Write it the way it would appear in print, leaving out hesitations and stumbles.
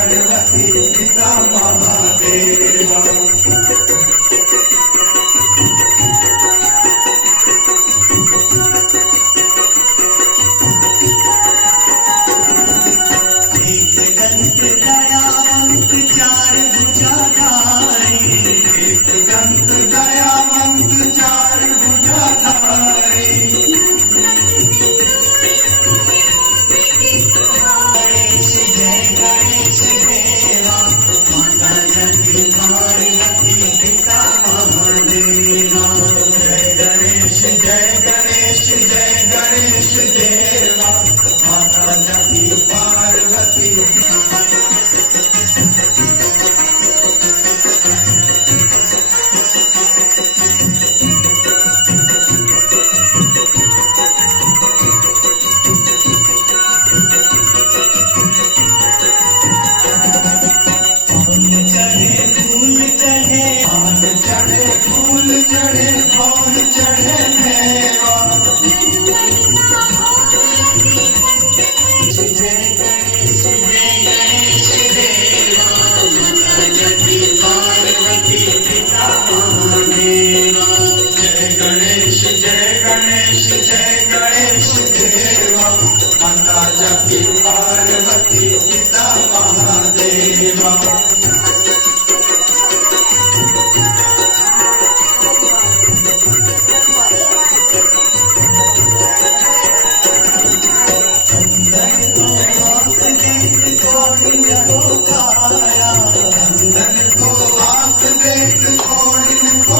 पार्वती पिता महादेवा। एक दंत दयावंत चार भुजाधारी, एक दंत दयावंत चार भुजाधारी। गणेश जय गणेश देवा, माता जगती पार्वती पिता महादेवा। जय गणेश जय गणेश जय गणेश देवा, माता जगती पार्वती। पान चढ़े फूल चढ़े, पान चढ़े फूल चढ़े मेवा। जय गणेश देवा, माता जगती पार्वती पिता महादेवा। जय गणेश जय गणेश जय गणेश देवा, माता जगती पार्वती पिता महादेवा। धन को आंख देख कोडिन को